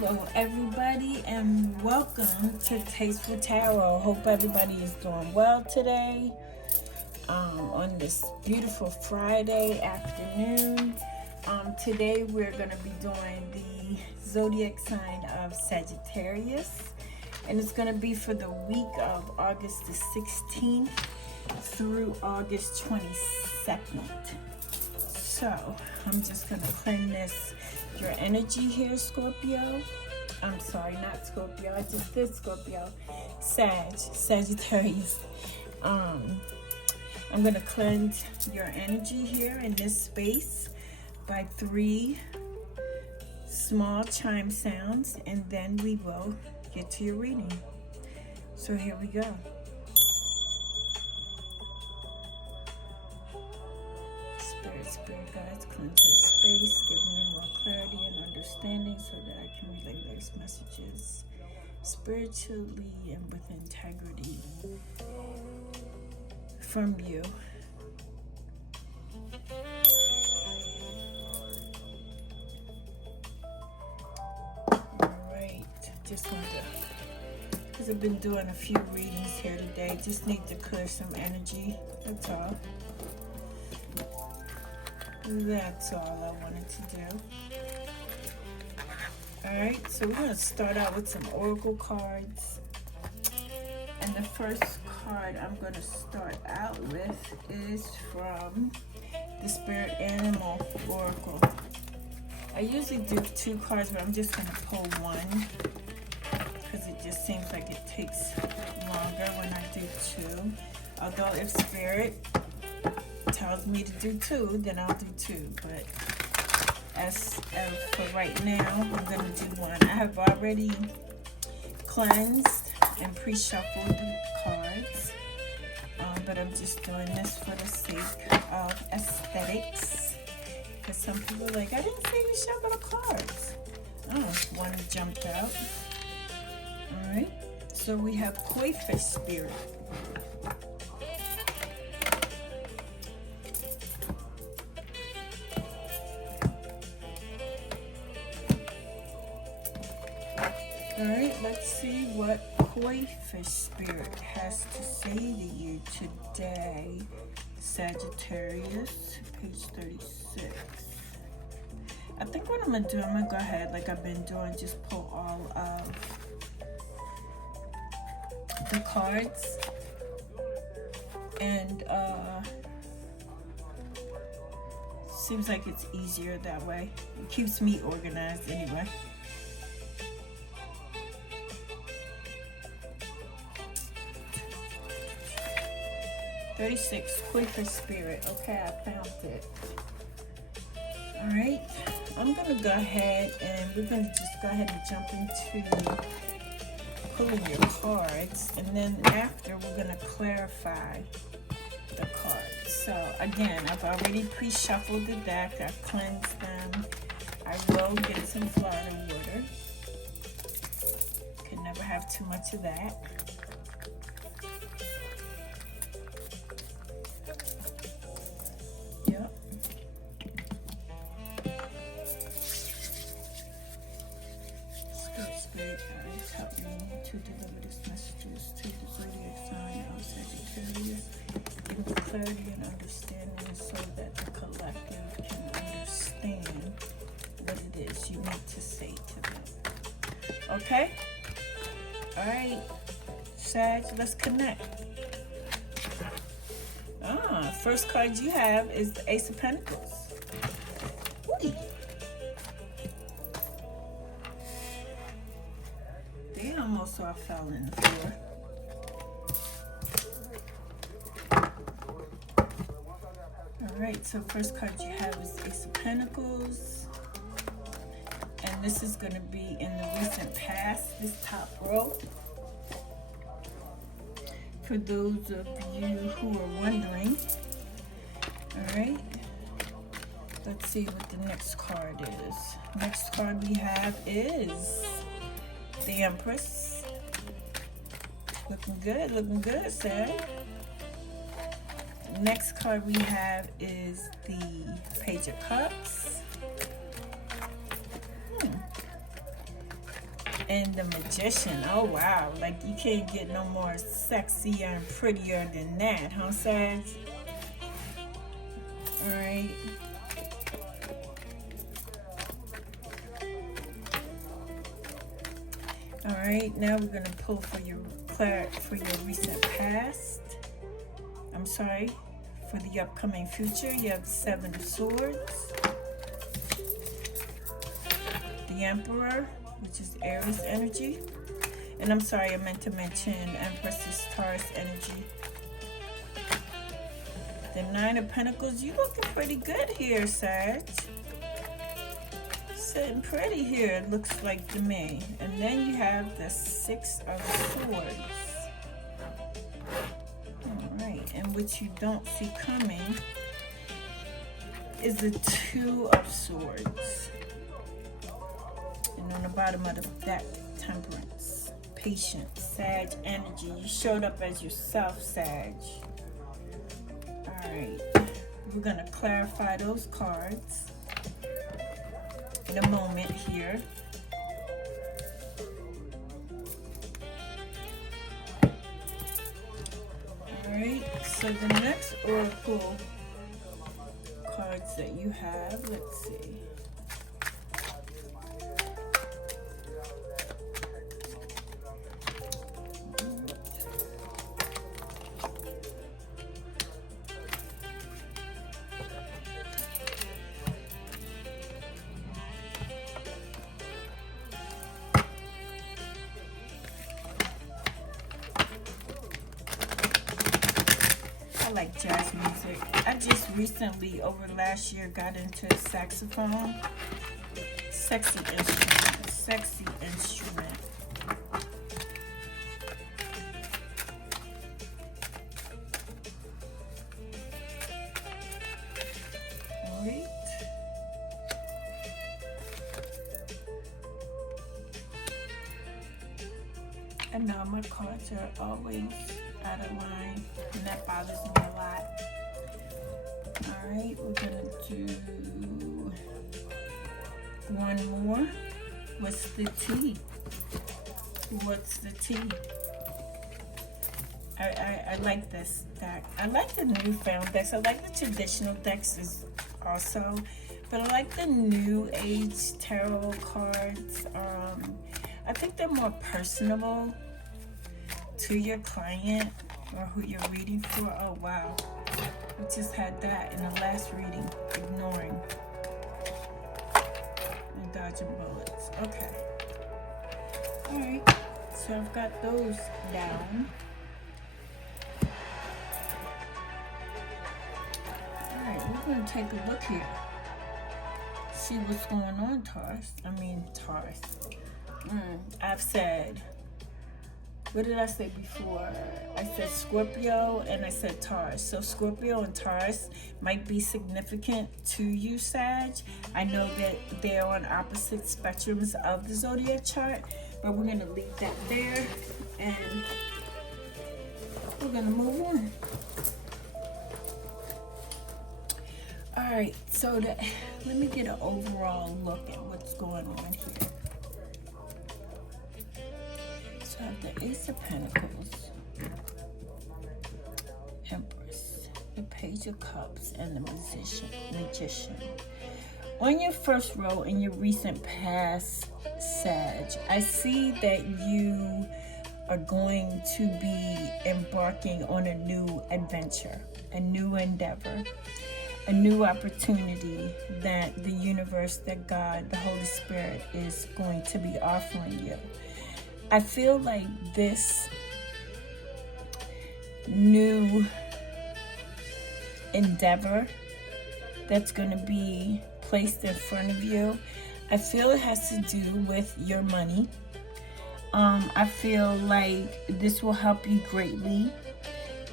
Hello everybody and welcome to Tasteful Tarot. Hope everybody is doing well today on this beautiful Friday afternoon. Today we're going to be doing the zodiac sign of Sagittarius, and it's going to be for the week of August the 16th through August 22nd. So I'm just going to cleanse your energy here, Scorpio. I'm sorry, not Scorpio. I just did Scorpio. Sagittarius. I'm going to cleanse your energy here in this space by 3 small chime sounds, and then we will get to your reading. So here we go. Spirit guides, cleanse this space, give me more clarity and understanding so that I can relay those messages spiritually and with integrity from you. Alright, just wanted to, because I've been doing a few readings here today, just need to clear some energy, that's all. That's all I wanted to do. Alright, so we're going to start out with some oracle cards. And the first card I'm going to start out with is from the Spirit Animal Oracle. I usually do 2 cards, but I'm just going to pull one because it just seems like it takes longer when I do 2. Although if Spirit tells me to do 2, then I'll do 2, but as for right now, I'm going to do 1. I have already cleansed and pre-shuffled the cards, but I'm just doing this for the sake of aesthetics, because some people are like, I didn't see you shuffle the cards. Oh, one jumped out. Alright, so we have Koi Fish Spirit. Alright, let's see what Koi Fish Spirit has to say to you today, Sagittarius, page 36. I think what I'm going to do, I'm going to go ahead like I've been doing, just pull all of the cards, and seems like it's easier that way. It keeps me organized anyway. Koi Fish Spirit. Okay, I found it. Alright, I'm going to go ahead and we're going to just go ahead and jump into pulling your cards, and then after we're going to clarify the cards. So again, I've already pre-shuffled the deck. I've cleansed them. I will get some Florida water. Can never have too much of that. Spirit guides, help me to deliver these messages to the zodiac sign of Sagittarius. Give me clarity and understanding so that the collective can understand what it is you need to say to them. Okay? Alright, Sag, let's connect. First card you have is the Ace of Pentacles. Ooh. So I fell in the floor. Alright, so first card you have is Ace of Pentacles. And this is going to be in the recent past, this top row. For those of you who are wondering. Alright. Let's see what the next card is. Next card we have is the Empress. Looking good, Sag. Next card we have is the Page of Cups. And the Magician. Oh, wow. Like, you can't get no more sexier and prettier than that, huh, Sag? All right. All right. Now we're going to pull for your recent past. I'm sorry. For the upcoming future, you have the Seven of Swords. The Emperor, which is Aries energy. And I'm sorry, I meant to mention Empress is Taurus energy. The Nine of Pentacles, you looking pretty good here, Sag. Sitting pretty here, it looks like to me. And then you have the Six of Swords. Alright, and what you don't see coming is the Two of Swords. And on the bottom of the deck, Temperance, Patience, Sag energy. You showed up as yourself, Sag. Alright, we're going to clarify those cards in a moment here. Alright, so the next oracle cards that you have, let's see. I like jazz music. I just recently, over last year, got into saxophone. Sexy instrument. Sexy instrument. Alright. And now my cards are always out of line, and that bothers me a lot. Alright, we're gonna do one more. What's the tea? What's the tea? I like this deck. I like the newfound decks. I like the traditional decks also, but I like the new age tarot cards. I think they're more personable to your client or who you're reading for. Oh wow, I just had that in the last reading. Ignoring and dodging bullets. Okay. Alright, so I've got those down. Alright, we're gonna take a look here. See what's going on, Taurus. Taurus. I've said, what did I say before? I said Scorpio and I said Taurus. So Scorpio and Taurus might be significant to you, Sag. I know that they're on opposite spectrums of the zodiac chart, but we're going to leave that there and we're going to move on. Alright, so let me get an overall look at what's going on here. So I have the Ace of Pentacles, Empress, the Page of Cups, and the Magician. On your first row in your recent past, Sag, I see that you are going to be embarking on a new adventure, a new endeavor, a new opportunity that the universe, that God, the Holy Spirit is going to be offering you. I feel like this new endeavor that's going to be placed in front of you, I feel it has to do with your money. I feel like this will help you greatly.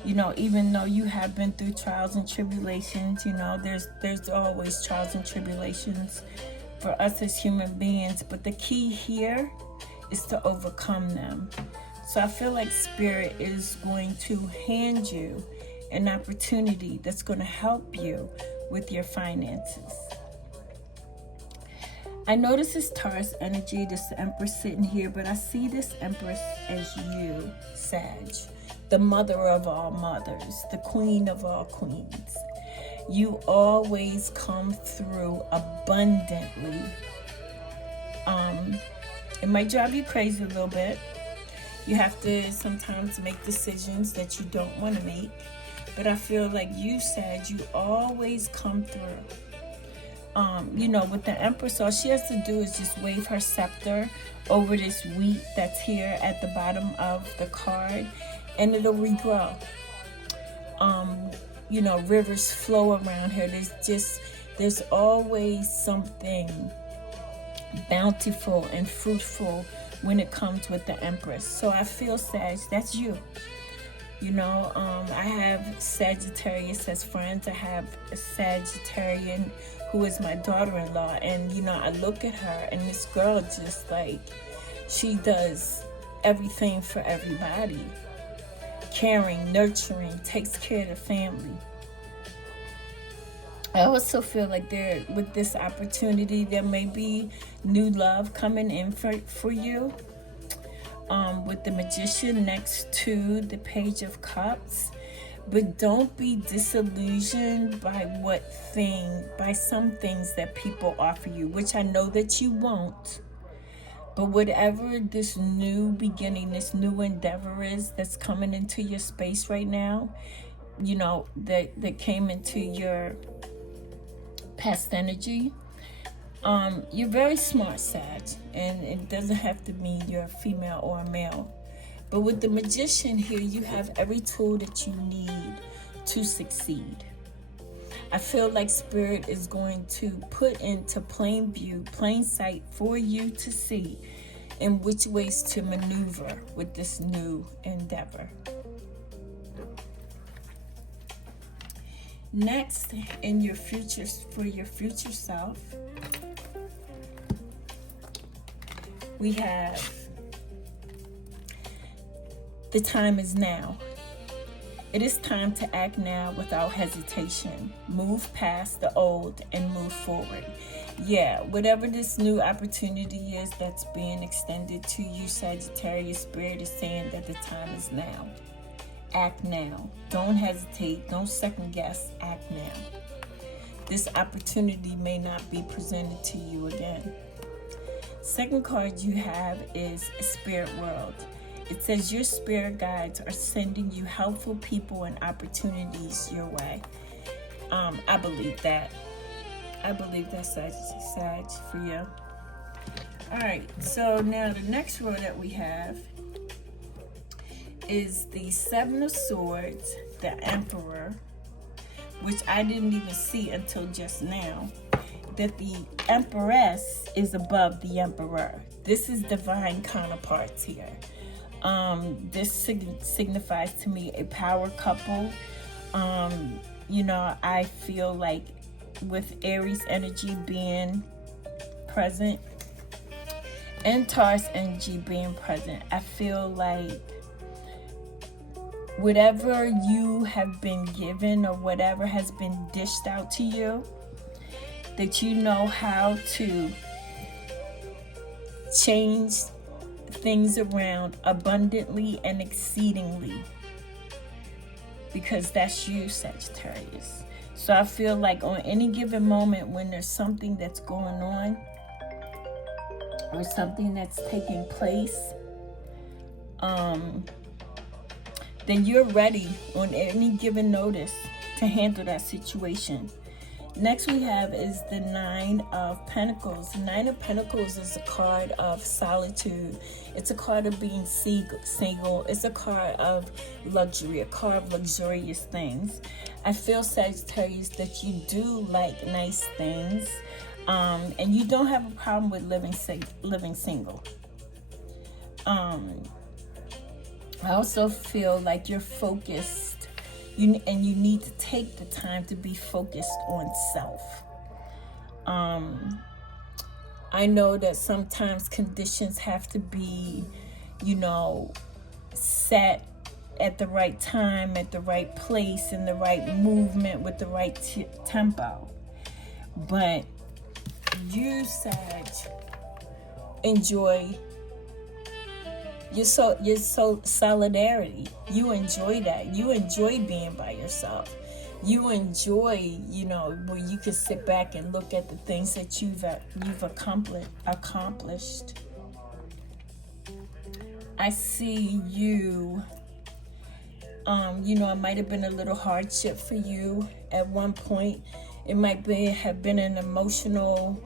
You know, even though you have been through trials and tribulations, you know, there's always trials and tribulations for us as human beings. But the key here is to overcome them. So I feel like Spirit is going to hand you an opportunity that's going to help you with your finances. I know this is Taurus energy, this Empress sitting here, but I see this Empress as you, Sag, the mother of all mothers, the queen of all queens. You always come through abundantly. It might drive you crazy a little bit. You have to sometimes make decisions that you don't want to make. But I feel like you, Sag, you always come through. With the Empress, all she has to do is just wave her scepter over this wheat that's here at the bottom of the card, and it'll regrow. Rivers flow around her. There's always something bountiful and fruitful when it comes with the Empress. So I feel, Sag, that's you. I have Sagittarius as friends. I have a Sagittarian who is my daughter-in-law, and I look at her, and this girl just like, she does everything for everybody. Caring, nurturing, takes care of the family. I also feel like with this opportunity, there may be new love coming in for you. With the Magician next to the Page of Cups. But don't be disillusioned by some things that people offer you, which I know that you won't. But whatever this new beginning, this new endeavor is that's coming into your space right now, that came into your past energy, you're very smart, Sag, and it doesn't have to mean you're a female or a male. But with the Magician here, you have every tool that you need to succeed. I feel like Spirit is going to put into plain view, plain sight for you to see in which ways to maneuver with this new endeavor. Next, in your future, for your future self, we have the time is now. It is time to act now without hesitation. Move past the old and move forward. Yeah, whatever this new opportunity is that's being extended to you, Sagittarius, Spirit is saying that the time is now. Act now. Don't hesitate. Don't second guess. Act now. This opportunity may not be presented to you again. Second card you have is Spirit World. It says your spirit guides are sending you helpful people and opportunities your way. I believe that. I believe that's Sag for you. All right, so now the next row that we have is the Seven of Swords, the Emperor, which I didn't even see until just now, that the Empress is above the Emperor. This is divine counterparts here. This signifies to me a power couple. I feel like with Aries energy being present and Taurus energy being present, I feel like whatever you have been given or whatever has been dished out to you, that you know how to change things around abundantly and exceedingly, because that's you, Sagittarius. So I feel like on any given moment when there's something that's going on or something that's taking place, then you're ready on any given notice to handle that situation. Next we have is the Nine of Pentacles. The Nine of Pentacles is a card of solitude. It's a card of being single. It's a card of luxury, a card of luxurious things. I feel, Sagittarius, that you do like nice things, and you don't have a problem with living single. I also feel like you're focused. You need to take the time to be focused on self. I know that sometimes conditions have to be, set at the right time, at the right place, in the right movement, with the right tempo. But you, Sag, enjoy your solidarity. You enjoy that. You enjoy being by yourself. You enjoy, where you can sit back and look at the things that you've accomplished. I see you. It might have been a little hardship for you at one point. It might have been an emotional,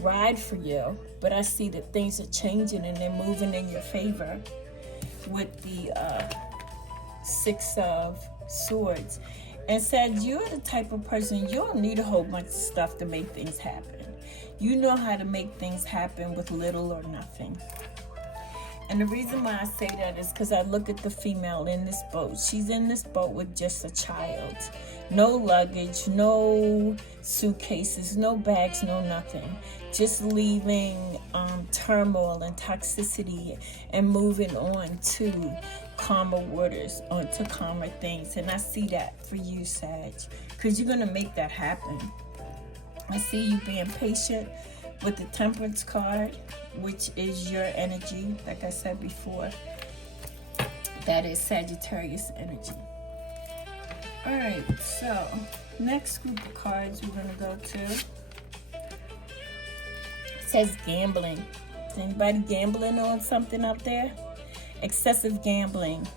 ride for you. But I see that things are changing and they're moving in your favor with the Six of Swords. And said, you're the type of person, you don't need a whole bunch of stuff to make things happen. You know how to make things happen with little or nothing. And the reason why I say that is because I look at the female in this boat. She's in this boat with just a child. No luggage, no suitcases, no bags, no nothing. Just leaving turmoil and toxicity and moving on to calmer waters, on to calmer things. And I see that for you, Sag, because you're going to make that happen. I see you being patient with the Temperance card, which is your energy. Like I said before, that is Sagittarius energy. All right, so next group of cards we're going to go to. It says gambling. Is anybody gambling on something out there? Excessive gambling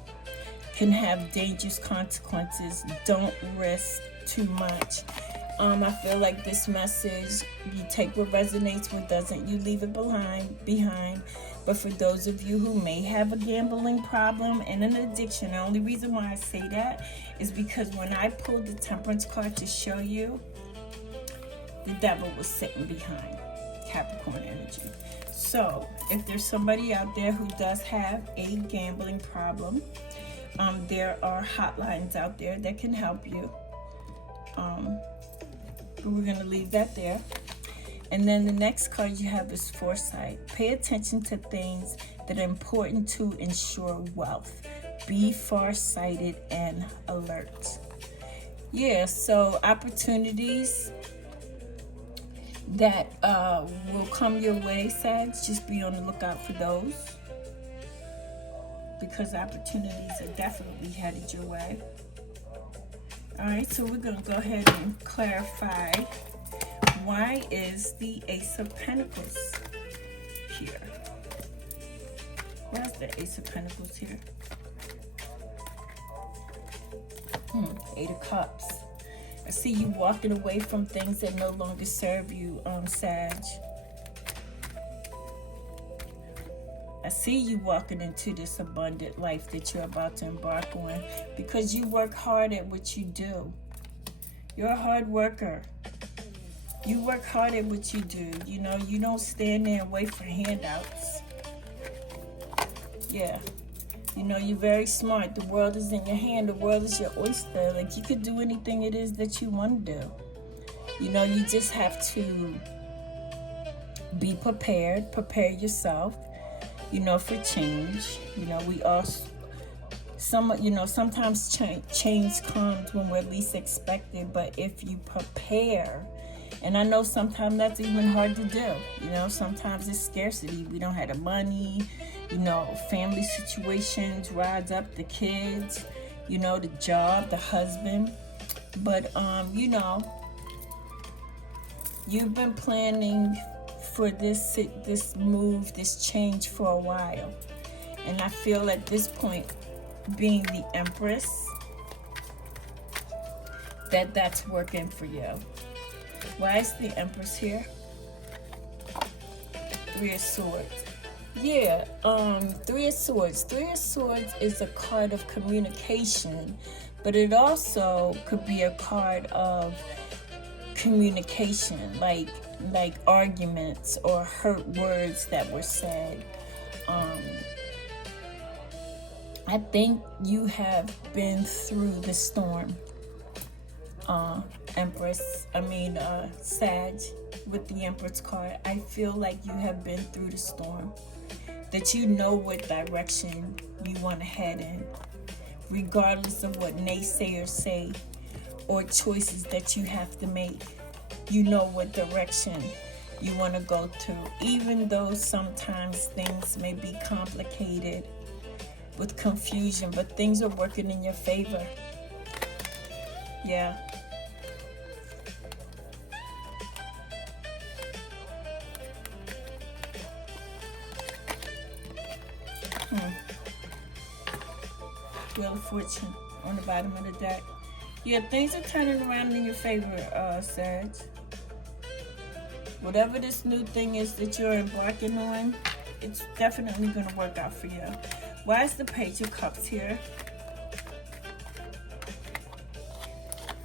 can have dangerous consequences. Don't risk too much. I feel like this message, you take what resonates, what doesn't, you leave it behind. But for those of you who may have a gambling problem and an addiction, the only reason why I say that is because when I pulled the Temperance card to show you, the devil was sitting behind Capricorn energy. So if there's somebody out there who does have a gambling problem, there are hotlines out there that can help you. But we're going to leave that there. And then the next card you have is foresight. Pay attention to things that are important to ensure wealth. Be farsighted and alert. Yeah, so opportunities that will come your way, Sag. Just be on the lookout for those, because opportunities are definitely headed your way. All right, so we're going to go ahead and clarify, why is the Ace of Pentacles here? Where's the Ace of Pentacles here? Eight of Cups. I see you walking away from things that no longer serve you, Sag. I see you walking into this abundant life that you're about to embark on because you work hard at what you do. You're a hard worker. You work hard at what you do. You don't stand there and wait for handouts. Yeah. You're very smart. The world is in your hand. The world is your oyster. Like, you could do anything it is that you want to do. You just have to be prepared. Prepare yourself. For change. We all, sometimes change comes when we're least expected, but if you prepare, and I know sometimes that's even hard to do, sometimes it's scarcity. We don't have the money, family situations rise up, the kids, the job, the husband, but, you've been planning for this move, this change for a while. And I feel at this point, being the Empress, that's working for you. Why is the Empress here? Three of Swords. Yeah, Three of Swords. Three of Swords is a card of communication, but it also could be a card of communication, like arguments or hurt words that were said. I think you have been through the storm, Sag, with the Empress card. I feel like you have been through the storm, that you know what direction you want to head in, regardless of what naysayers say or choices that you have to make. you know what direction you want to go to, even though sometimes things may be complicated with confusion, but things are working in your favor. Yeah. Wheel of Fortune on the bottom of the deck. Yeah, things are turning around in your favor, Sag. Whatever this new thing is that you're embarking on, it's definitely going to work out for you. Why is the Page of Cups here?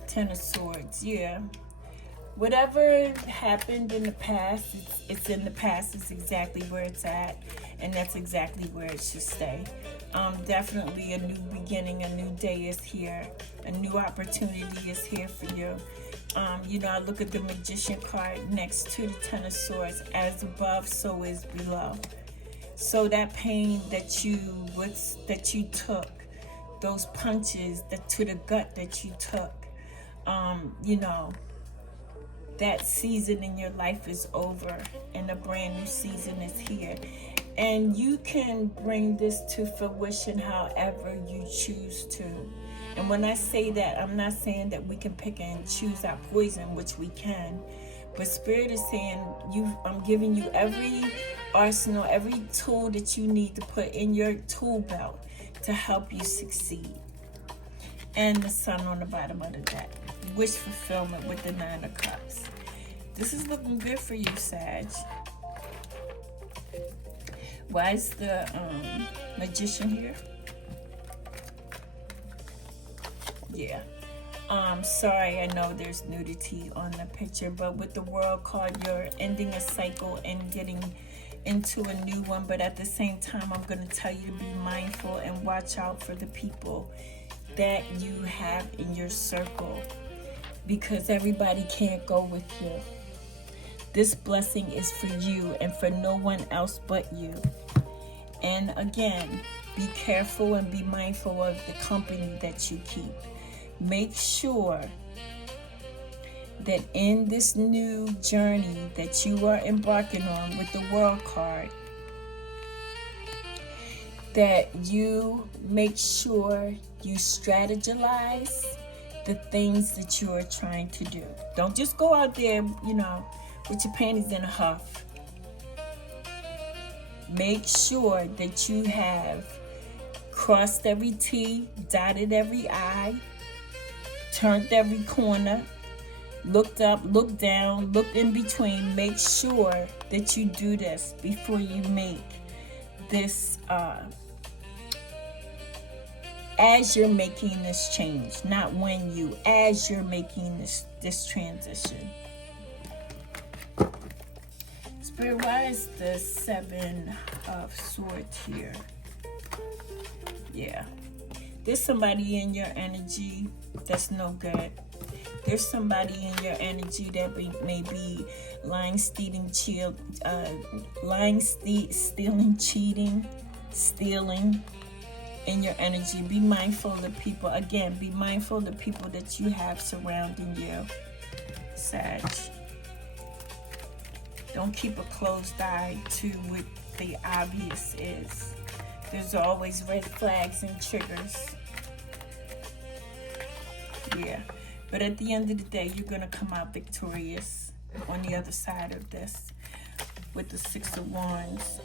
Ten of Swords, yeah. Whatever happened in the past, it's in the past. It's exactly where it's at, and that's exactly where it should stay. Definitely a new beginning, a new day is here. A new opportunity is here for you. You know, I look at the Magician card next to the Ten of Swords. As above, so is below. So that pain that you took, those punches that to the gut that you took, you know, that season in your life is over and a brand new season is here. And you can bring this to fruition however you choose to. And when I say that, I'm not saying that we can pick and choose our poison, which we can. But Spirit is saying, I'm giving you every arsenal, every tool that you need to put in your tool belt to help you succeed. And the Sun on the bottom of the deck. Wish fulfillment with the Nine of Cups. This is looking good for you, Sag. Why is the Magician here? Yeah. Sorry, I know there's nudity on the picture, but with the World card, you're ending a cycle and getting into a new one. But at the same time, I'm going to tell you to be mindful and watch out for the people that you have in your circle, because everybody can't go with you. This blessing is for you and for no one else but you. And again, be careful and be mindful of the company that you keep. Make sure that in this new journey that you are embarking on with the World card, that you make sure you strategize the things that you are trying to do. Don't just go out there, you know, with your panties in a huff. Make sure that you have crossed every T, dotted every I, turned every corner, looked up, looked down, looked in between. Make sure that you do this before you make this, as you're making this change, not when you, as you're making this transition. Spirit, why is the Seven of Swords here? Yeah. There's somebody in your energy that's no good. There's somebody in your energy that may be lying, stealing, stealing in your energy. Be mindful of the people. Again, be mindful of the people that you have surrounding you, Sag. Don't keep a closed eye to what the obvious is. There's always red flags and triggers. Yeah. But at the end of the day, you're going to come out victorious on the other side of this with the Six of Wands.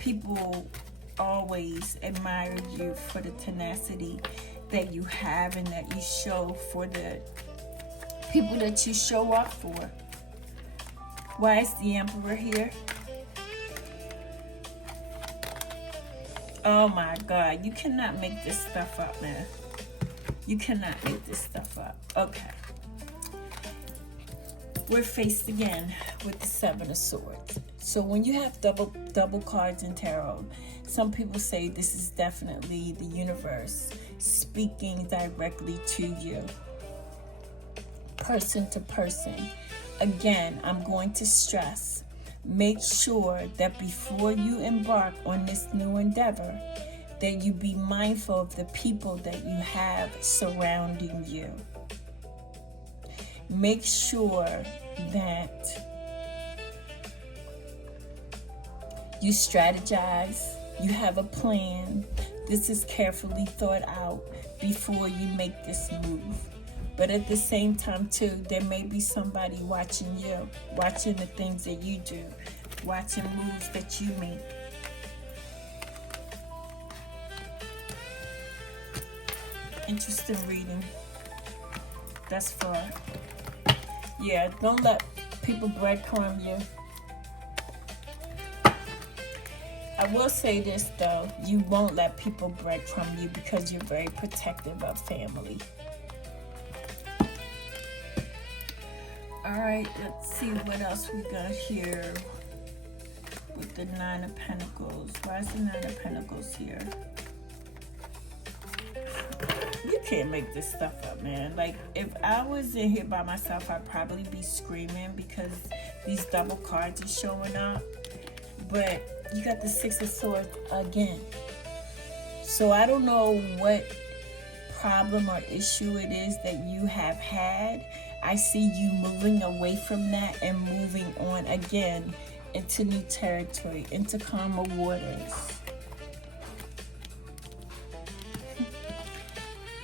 People always admire you for the tenacity that you have and that you show for the people that you show up for. Why is the Emperor here? Oh my God, you cannot make this stuff up, man. You cannot make this stuff up. Okay. We're faced again with the Seven of Swords. So when you have double cards in tarot, some people say this is definitely the universe speaking directly to you, person to person. Again, I'm going to stress, make sure that before you embark on this new endeavor, that you be mindful of the people that you have surrounding you. Make sure that you strategize, you have a plan. This is carefully thought out before you make this move. But at the same time, too, there may be somebody watching you, watching the things that you do, watching moves that you make. Interesting reading thus far. Yeah, don't let people breadcrumb you. I will say this though, you won't let people breadcrumb you because you're very protective of family. Alright, let's see what else we got here with the Nine of Pentacles. Why is the Nine of Pentacles here? You can't make this stuff up, man. Like, if I was in here by myself, I'd probably be screaming because these double cards are showing up. But you got the Six of Swords again. So I don't know what problem or issue it is that you have had. I see you moving away from that and moving on again into new territory, into calmer waters.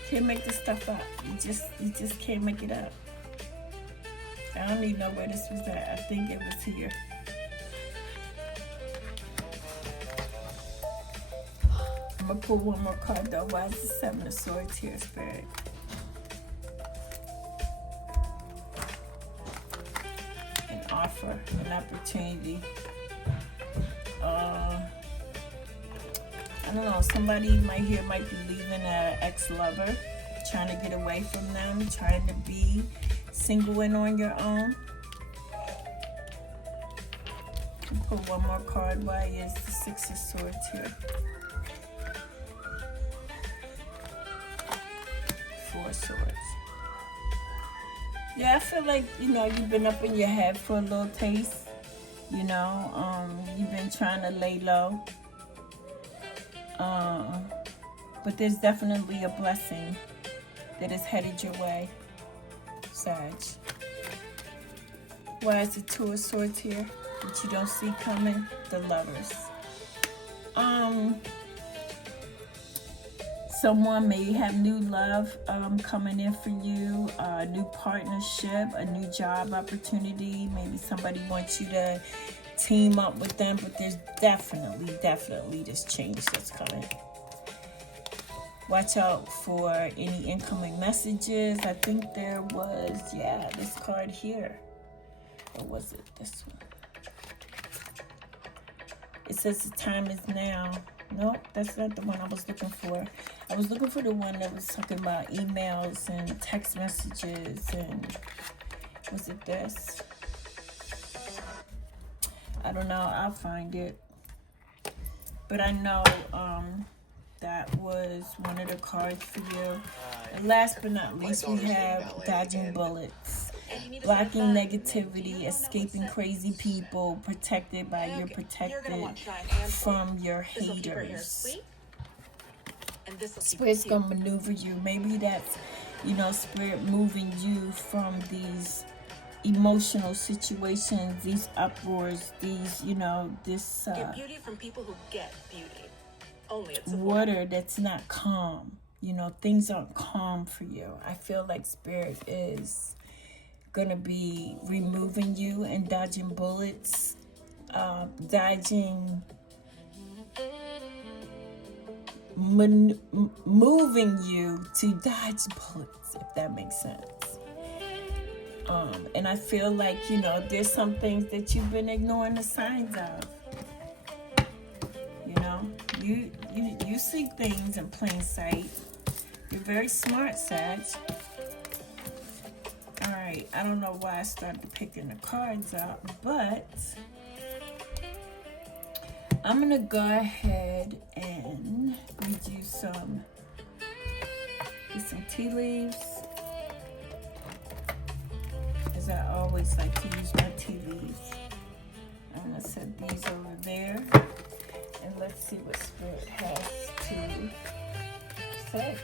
Can't make this stuff up. You just can't make it up. I don't even know where this was at. I think it was here. I'm gonna pull one more card though. Why is the Seven of Swords here, Spirit? An offer, an opportunity. I don't know, somebody might be leaving an ex-lover, trying to get away from them, trying to be single and on your own. Pull one more card. Why is the Six of Swords here? Four of Swords. Yeah, I feel like, you've been up in your head for a little taste. You've been trying to lay low. But there's definitely a blessing that is headed your way, Sag. Why is the Two of Swords here that you don't see coming? The Lovers. Someone may have new love coming in for you, a new partnership, a new job opportunity. Maybe somebody wants you to team up with them, but there's definitely this change that's coming. Watch out for any incoming messages. I think there was, this card here. Or was it this one? It says the time is now. Nope, that's not the one I was looking for. I was looking for the one that was talking about emails and text messages and was it this? I don't know, I'll find it. But I know that was one of the cards for you. And last but not least, we have dodging bullets. Blocking negativity, escaping crazy people, protected by your protected from your haters. Spirit's gonna maneuver you. Maybe that's, Spirit moving you from these emotional situations, these uproars, these, this get beauty from people who get beauty. Only it's water that's not calm. Things aren't calm for you. I feel like Spirit is gonna be removing you and dodging bullets, moving you to dodge bullets, if that makes sense. And I feel like, there's some things that you've been ignoring the signs of. You see things in plain sight. You're very smart, Sag. Alright, I don't know why I started picking the cards up, but I'm going to go ahead and read you get some tea leaves. As I always like to use my tea leaves. I'm going to set these over there. And let's see what Spirit has to say.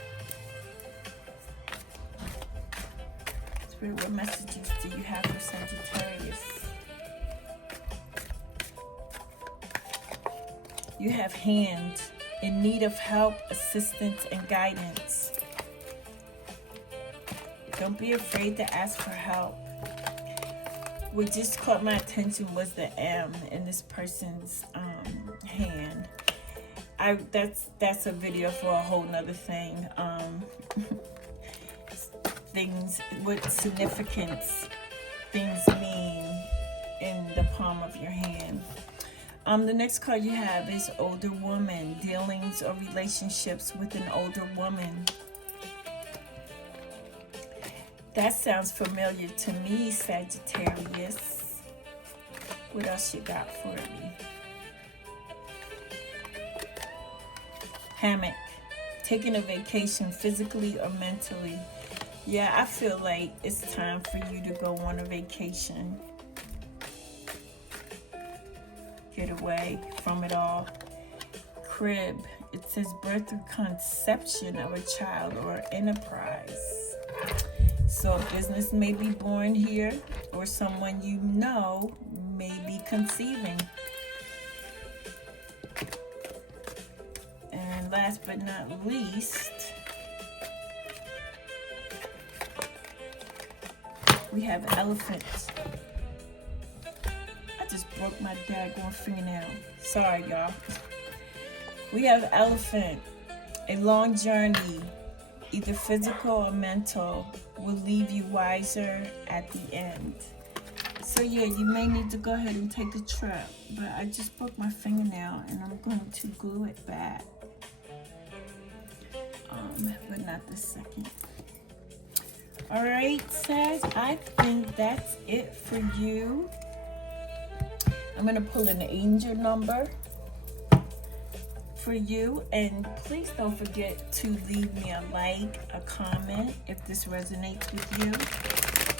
Spirit, what messages do you have for Sagittarius? You have hand in need of help, assistance, and guidance. Don't be afraid to ask for help. What just caught my attention was the M in this person's hand. That's a video for a whole nother thing. Things, what significance things mean in the palm of your hand. The next card you have is older woman, dealings or relationships with an older woman. That sounds familiar to me, Sagittarius. What else you got for me? Hammock. Taking a vacation physically or mentally. Yeah, I feel like it's time for you to go on a vacation. Get away from it all. Crib. It says birth or conception of a child or enterprise. So a business may be born here, or someone you know may be conceiving. And last but not least, we have elephants. I just broke my daggone fingernail. Sorry, y'all. We have elephant. A long journey, either physical or mental, will leave you wiser at the end. So yeah, you may need to go ahead and take a trip. But I just broke my fingernail and I'm going to glue it back. But not this second. Alright, Sag, I think that's it for you. I'm going to pull an angel number for you, and please don't forget to leave me a like, a comment if this resonates with you.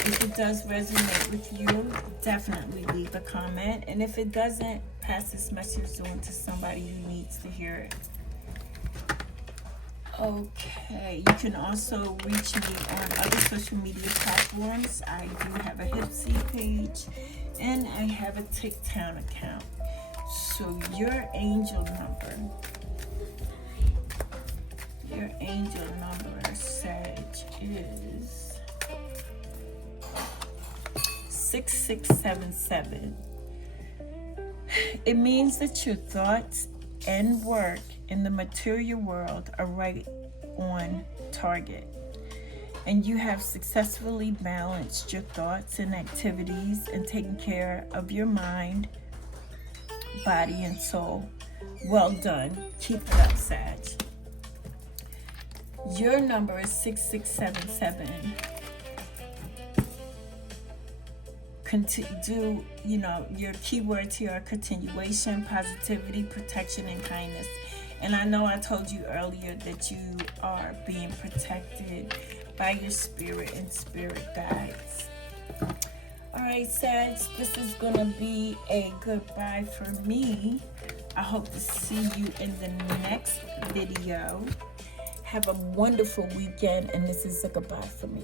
If it does resonate with you, definitely leave a comment, and if it doesn't, pass this message on to somebody who needs to hear it. Okay, you can also reach me on other social media platforms. I do have a Hipsy page and I have a TikTok account. So your angel number, Sag, is 6677. It means that your thoughts and work in the material world are right on target, and you have successfully balanced your thoughts and activities and taken care of your mind, body, and soul. Well done. Keep it up, Sag. Your number is 6677. Do, your keywords here are continuation, positivity, protection, and kindness. And I know I told you earlier that you are being protected by your spirit and spirit guides. Alright, Sag, this is going to be a goodbye for me. I hope to see you in the next video. Have a wonderful weekend, and this is a goodbye for me.